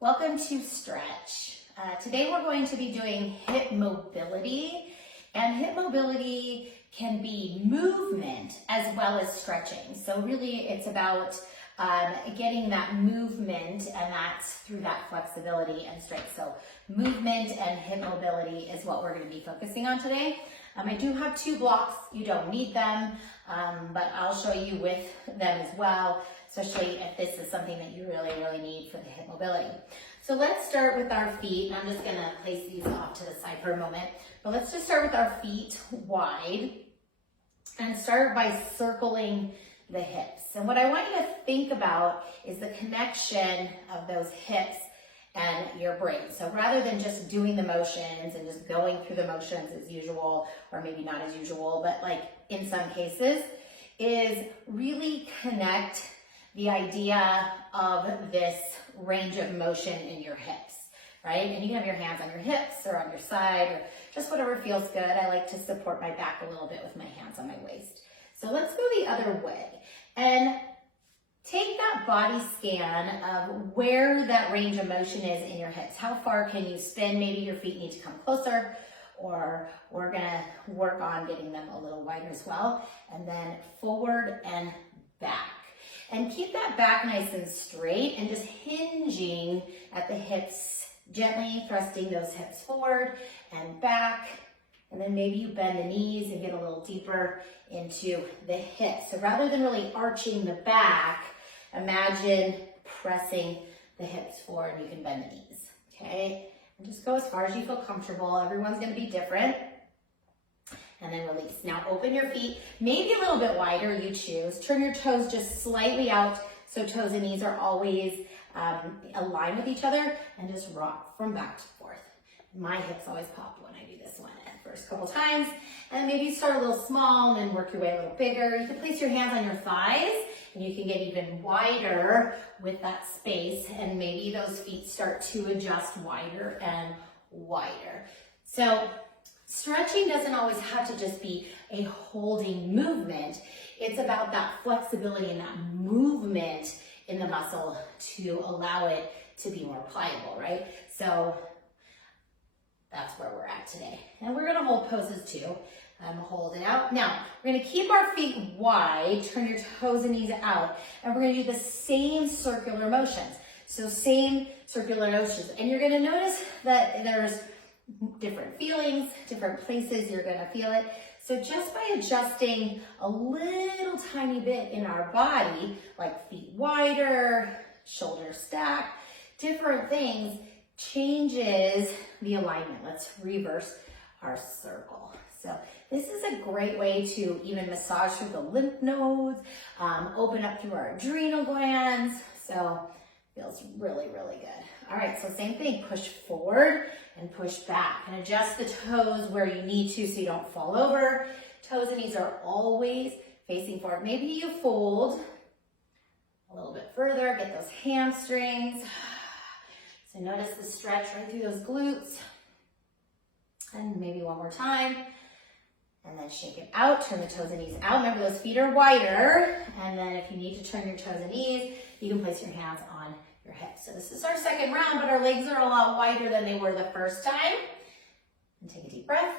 Welcome to Stretch. Today we're going to be doing hip mobility, and hip mobility can be movement as well as stretching. So really it's about getting that movement, and that's through that flexibility and strength. So movement and hip mobility is what we're going to be focusing on today. I do have two blocks. You don't need them, but I'll show you with them as well, especially if this is something that you really need for the hip mobility. So let's start with our feet, and I'm just going to place these off to the side for a moment. But let's just start with our feet wide and start by circling the hips. And what I want you to think about is the connection of those hips and your brain. So rather than just doing the motions and just going through the motions as usual, or maybe not as usual, but like in some cases, is really connect the idea of this range of motion in your hips, right? And you can have your hands on your hips or on your side or just whatever feels good. I like to support my back a little bit with my hands on my waist. So let's go the other way and take that body scan of where that range of motion is in your hips. How far can you spin? Maybe your feet need to come closer, or we're gonna work on getting them a little wider as well. And then forward and back. And keep that back nice and straight and just hinging at the hips, gently thrusting those hips forward and back. And then maybe you bend the knees and get a little deeper into the hips. So rather than really arching the back, imagine pressing the hips forward. You can bend the knees, okay? And just go as far as you feel comfortable. Everyone's gonna be different. And then release. Now open your feet, maybe a little bit wider, you choose. Turn your toes just slightly out so toes and knees are always aligned with each other, and just rock from back to forth. My hips always pop when I do this one at first couple times. And maybe start a little small and then work your way a little bigger. You can place your hands on your thighs and you can get even wider with that space, and maybe those feet start to adjust wider and wider. So stretching doesn't always have to just be a holding movement. It's about that flexibility and that movement in the muscle to allow it to be more pliable, right? So that's where we're at today. And we're gonna hold poses too. Hold it out. Now, we're gonna keep our feet wide, turn your toes and knees out, and we're gonna do the same circular motions. So same circular motions. And you're gonna notice that there's different feelings, different places you're gonna feel it. So just by adjusting a little tiny bit in our body, like feet wider, shoulders stacked, different things, changes the alignment. Let's reverse our circle. So this is a great way to even massage through the lymph nodes, open up through our adrenal glands. So feels really good. All right, so same thing, push forward and push back, and adjust the toes where you need to so you don't fall over. Toes and knees are always facing forward. Maybe you fold a little bit further, get those hamstrings. So notice the stretch right through those glutes. And maybe one more time. And then shake it out, turn the toes and knees out. Remember, those feet are wider. And then if you need to turn your toes and knees, you can place your hands on your hips. So this is our second round, but our legs are a lot wider than they were the first time. And take a deep breath.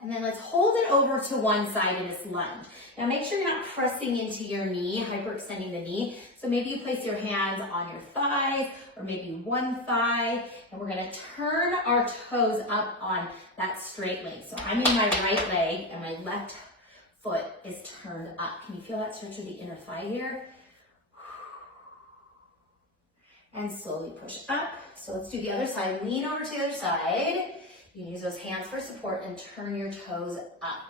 And then let's hold it over to one side in this lunge. Now make sure you're not pressing into your knee, hyperextending the knee. So maybe you place your hands on your thighs, or maybe one thigh, and we're gonna turn our toes up on that straight leg. So I'm in my right leg and my left foot is turned up. Can you feel that stretch of the inner thigh here? And slowly push up. So let's do the other side. Lean over to the other side. You can use those hands for support and turn your toes up.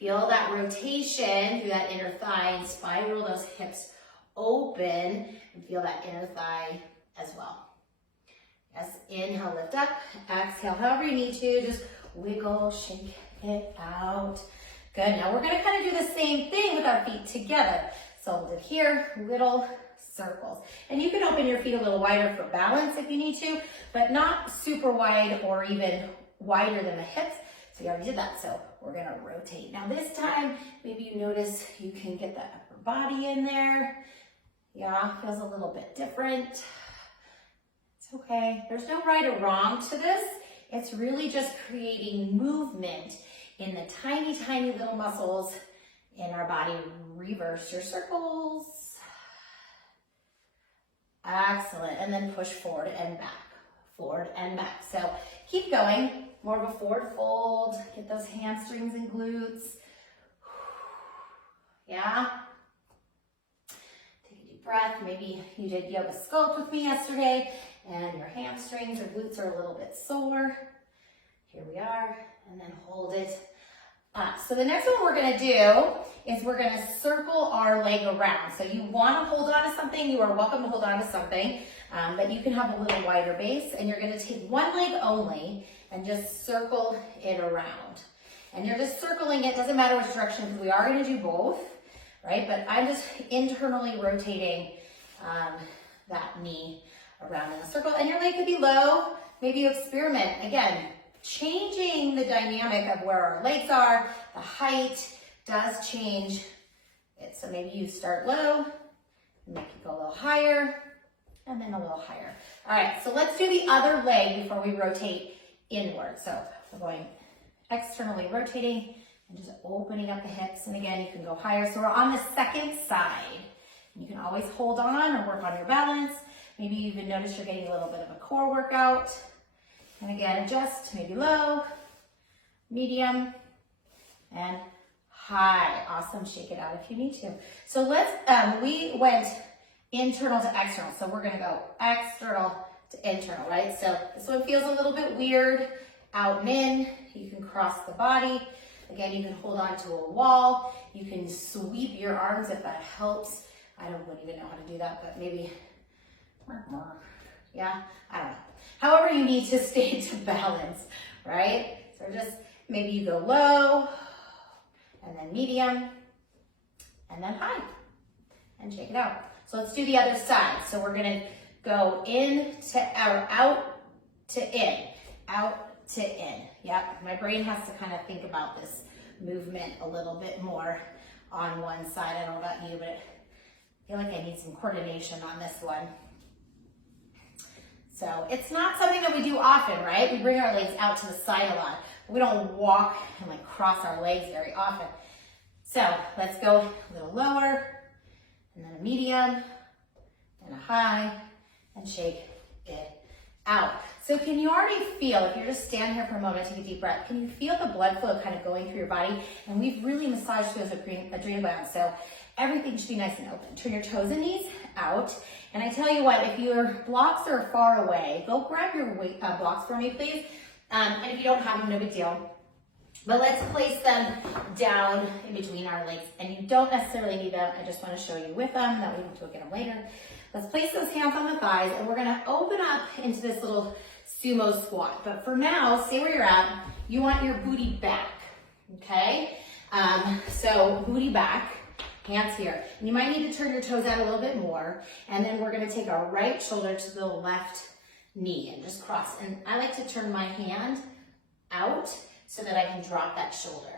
Feel that rotation through that inner thigh and spiral those hips open, and feel that inner thigh as well. Yes, inhale, lift up. Exhale, however you need to, just wiggle, shake it out. Good, now we're gonna kind of do the same thing with our feet together. So hold it here, little circles. And you can open your feet a little wider for balance if you need to, but not super wide or even wider than the hips. So you already did that, so we're gonna rotate. Now this time, maybe you notice you can get that upper body in there. Yeah, feels a little bit different. It's okay. There's no right or wrong to this. It's really just creating movement in the tiny, tiny little muscles in our body. Reverse your circles. Excellent. And then push forward and back. Forward and back. So keep going. More of a forward fold. Get those hamstrings and glutes. Yeah. Take a deep breath. Maybe you did yoga sculpt with me yesterday and your hamstrings or glutes are a little bit sore. Here we are. And then hold it up. So the next one we're going to do is we're going to circle our leg around. So you want to hold on to something. You are welcome to hold on to something. But you can have a little wider base. And you're going to take one leg only and just circle it around. And you're just circling it. Doesn't matter which direction because we are going to do both. Right? But I'm just internally rotating that knee around in a circle. And your leg could be low. Maybe you experiment. Again, changing the dynamic of where our legs are. The height does change it. So maybe you start low, make it go a little higher, and then a little higher. All right, so let's do the other leg before we rotate inward. So we're going externally rotating and just opening up the hips. And again, you can go higher. So we're on the second side. You can always hold on or work on your balance. Maybe you even notice you're getting a little bit of a core workout. And again, adjust, maybe low, medium, and high. Awesome, shake it out if you need to. So let's, we went internal to external. So we're gonna go external to internal, right? So this one feels a little bit weird, out and in. You can cross the body. Again, you can hold on to a wall. You can sweep your arms if that helps. I wouldn't even know how to do that, but maybe, yeah, I don't know. However you need to stay to balance, right? So just, maybe you go low, and then medium, and then high, and shake it out. So let's do the other side. So we're gonna go in to out to in, out to in. Yep, my brain has to kind of think about this movement a little bit more on one side. I don't know about you, but I feel like I need some coordination on this one. So it's not something that we do often, right? We bring our legs out to the side a lot. But we don't walk and like cross our legs very often. So let's go a little lower, and then a medium, and a high, and shake it out. So can you already feel, if you're just standing here for a moment, take a deep breath, can you feel the blood flow kind of going through your body? And we've really massaged those adrenal glands. So everything should be nice and open. Turn your toes and knees out. And I tell you what, if your blocks are far away, go grab your blocks for me, please. And if you don't have them, no big deal. But let's place them down in between our legs. And you don't necessarily need them. I just want to show you with them. That way we can look at them later. Let's place those hands on the thighs. And we're going to open up into this little sumo squat. But for now, stay where you're at. You want your booty back. Okay? So booty back. Hands here. And you might need to turn your toes out a little bit more. And then we're going to take our right shoulder to the left knee and just cross. And I like to turn my hand out so that I can drop that shoulder.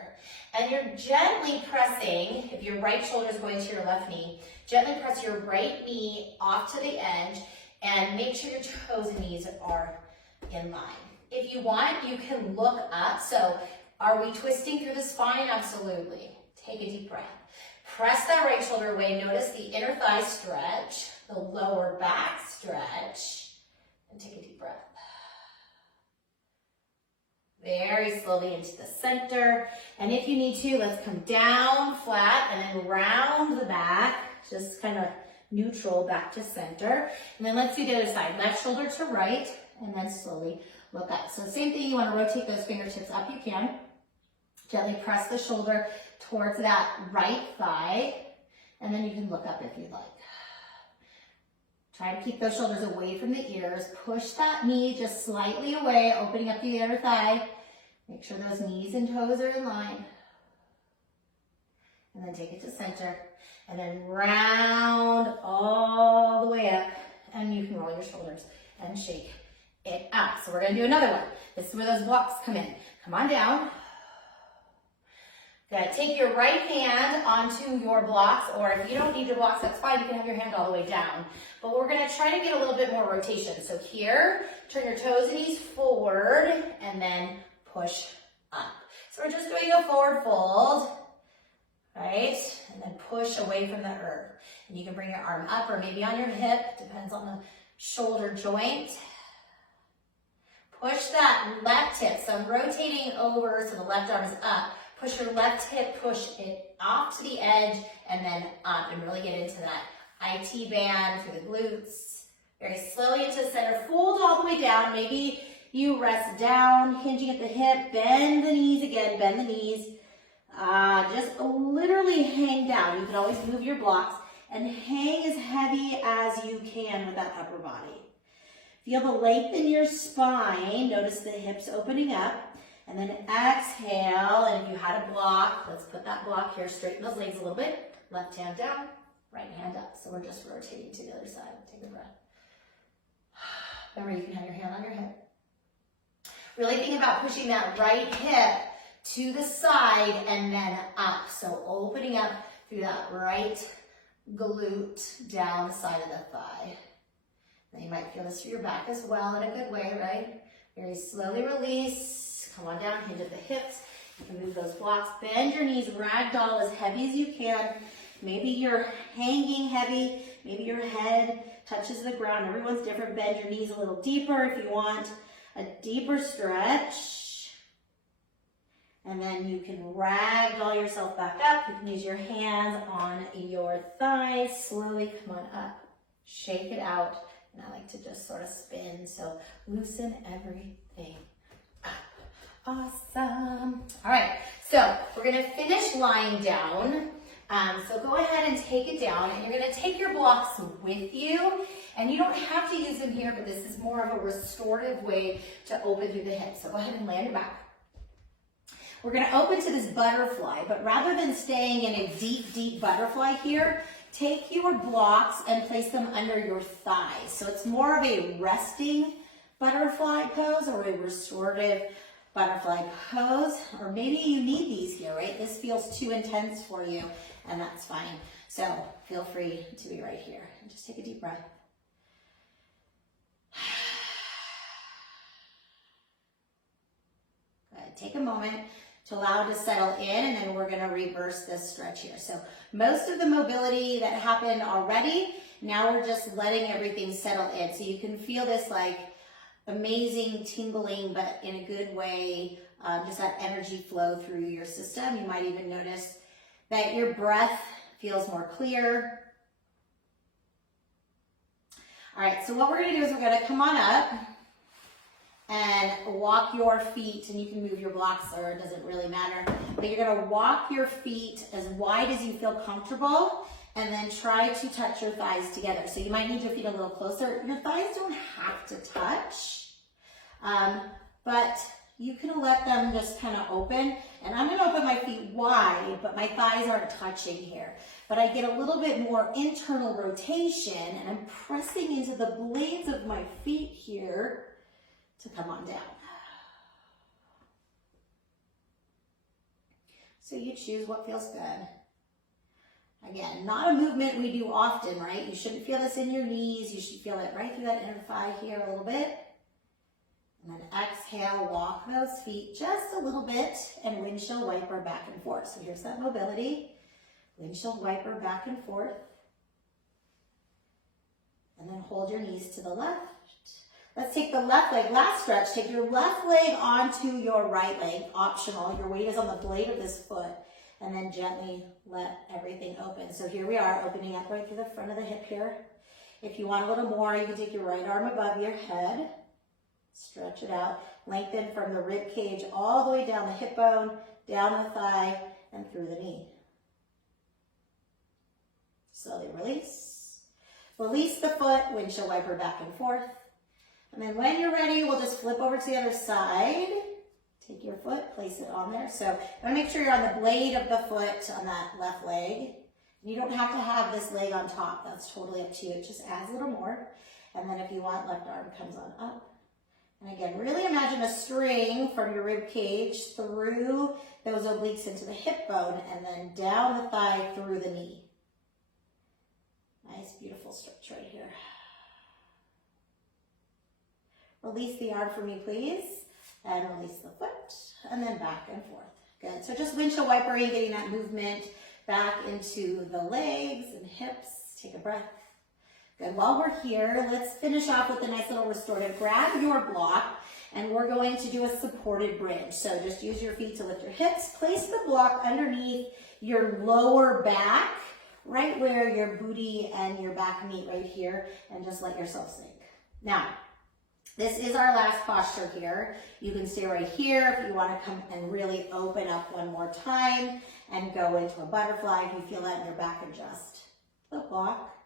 And you're gently pressing, if your right shoulder is going to your left knee, gently press your right knee off to the edge and make sure your toes and knees are in line. If you want, you can look up. So are we twisting through the spine? Absolutely. Take a deep breath. Press that right shoulder away. Notice the inner thigh stretch, the lower back stretch, and take a deep breath. Very slowly into the center. And if you need to, let's come down flat and then round the back, just kind of neutral back to center. And then let's do the other side. Left shoulder to right, and then slowly look up. So same thing, you want to rotate those fingertips up, you can. Gently press the shoulder towards that right thigh, and then you can look up if you'd like. Try to keep those shoulders away from the ears. Push that knee just slightly away, opening up the other thigh. Make sure those knees and toes are in line. And then take it to center. And then round all the way up. And you can roll your shoulders and shake it out. So we're going to do another one. This is where those blocks come in. Come on down. Good. Take your right hand onto your blocks, or if you don't need your blocks, that's fine. You can have your hand all the way down. But we're going to try to get a little bit more rotation. So here, turn your toes and knees forward, and then push up. So we're just doing a forward fold, right? And then push away from the earth. And you can bring your arm up or maybe on your hip, depends on the shoulder joint. Push that left hip. So I'm rotating over so the left arm is up. Push your left hip, push it off to the edge, and then up, and really get into that IT band through the glutes. Very slowly into the center, fold all the way down. Maybe you rest down, hinging at the hip, bend the knees again, bend the knees. Just literally hang down. You can always move your blocks and hang as heavy as you can with that upper body. Feel the length in your spine. Notice the hips opening up. And then exhale, and if you had a block, let's put that block here, straighten those legs a little bit. Left hand down, right hand up. So we're just rotating to the other side. Take a breath. Remember, you can have your hand on your hip. Really think about pushing that right hip to the side and then up. So opening up through that right glute down the side of the thigh. Then you might feel this through your back as well in a good way, right? Very slowly release. Come on down, hinge at the hips. You can move those blocks. Bend your knees, ragdoll as heavy as you can. Maybe you're hanging heavy. Maybe your head touches the ground. Everyone's different. Bend your knees a little deeper if you want a deeper stretch. And then you can ragdoll yourself back up. You can use your hands on your thighs. Slowly come on up. Shake it out. And I like to just sort of spin. So loosen everything. Awesome. All right, so we're going to finish lying down. So go ahead and take it down, and you're going to take your blocks with you. And you don't have to use them here, but this is more of a restorative way to open through the hips. So go ahead and lay on your back. We're going to open to this butterfly, but rather than staying in a deep, deep butterfly here, take your blocks and place them under your thighs. So it's more of a resting butterfly pose or a restorative butterfly pose, or maybe you need these here, right? This feels too intense for you, and that's fine. So feel free to be right here. Just take a deep breath. Good. Take a moment to allow it to settle in, and then we're going to reverse this stretch here. So most of the mobility that happened already, now we're just letting everything settle in. So you can feel this like amazing tingling, but in a good way, just that energy flow through your system. You might even notice that your breath feels more clear. All right, so what we're going to do is we're going to come on up and walk your feet, and you can move your blocks, or it doesn't really matter, but you're going to walk your feet as wide as you feel comfortable, and then try to touch your thighs together. So you might need your feet a little closer. Your thighs don't have to touch, but you can let them just kind of open. And I'm going to open my feet wide, but my thighs aren't touching here. But I get a little bit more internal rotation, and I'm pressing into the blades of my feet here to come on down. So you choose what feels good. Again, not a movement we do often, right? You shouldn't feel this in your knees. You should feel it right through that inner thigh here a little bit. And then exhale, walk those feet just a little bit and windshield wiper back and forth. So here's that mobility. Windshield wiper back and forth. And then hold your knees to the left. Let's take the left leg, last stretch. Take your left leg onto your right leg, optional. Your weight is on the blade of this foot. And then gently let everything open. So here we are, opening up right through the front of the hip here. If you want a little more, you can take your right arm above your head. Stretch it out. Lengthen from the rib cage all the way down the hip bone, down the thigh, and through the knee. Slowly release. Release the foot, windshield wiper back and forth. And then when you're ready, we'll just flip over to the other side. Take your foot, place it on there. So you want to make sure you're on the blade of the foot on that left leg. You don't have to have this leg on top. That's totally up to you. It just adds a little more. And then if you want, left arm comes on up. And again, really imagine a string from your rib cage through those obliques into the hip bone and then down the thigh through the knee. Nice, beautiful stretch right here. Release the arm for me, please. And release the foot, and then back and forth. Good, so just windshield wipering, getting that movement back into the legs and hips. Take a breath. Good, while we're here, let's finish off with a nice little restorative. Grab your block, and we're going to do a supported bridge. So just use your feet to lift your hips. Place the block underneath your lower back, right where your booty and your back meet right here, and just let yourself sink. Now, this is our last posture here. You can stay right here if you want to come and really open up one more time and go into a butterfly if you feel that in your back, adjust the block.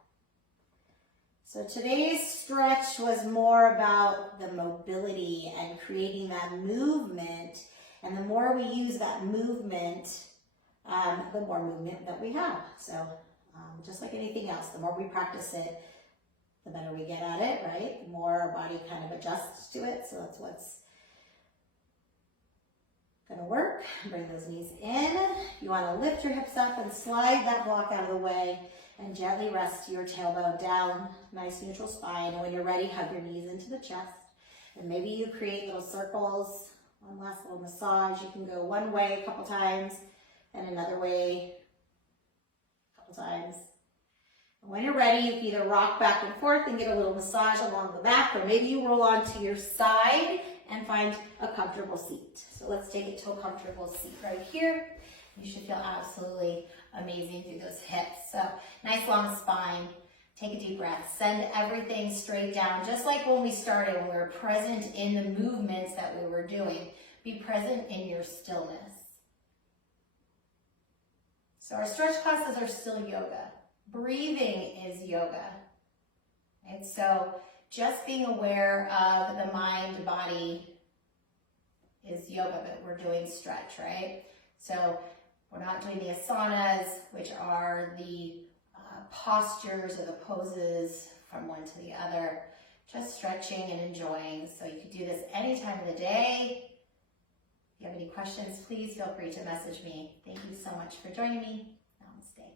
So today's stretch was more about the mobility and creating that movement. And the more we use that movement, the more movement that we have. So just like anything else, the more we practice it, the better we get at it, right? The more our body kind of adjusts to it. So that's what's gonna work. Bring those knees in. You wanna lift your hips up and slide that block out of the way and gently rest your tailbone down. Nice neutral spine. And when you're ready, hug your knees into the chest. And maybe you create little circles. One last little massage. You can go one way a couple times and another way a couple times. When you're ready, you can either rock back and forth and get a little massage along the back, or maybe you roll onto your side and find a comfortable seat. So let's take it to a comfortable seat right here. You should feel absolutely amazing through those hips. So nice long spine. Take a deep breath. Send everything straight down, just like when we started, when we were present in the movements that we were doing. Be present in your stillness. So our stretch classes are still yoga. Breathing is yoga, right? So just being aware of the mind, body is yoga, but we're doing stretch, right? So we're not doing the asanas, which are the postures or the poses from one to the other, just stretching and enjoying. So you can do this any time of the day. If you have any questions, please feel free to message me. Thank you so much for joining me. Namaste.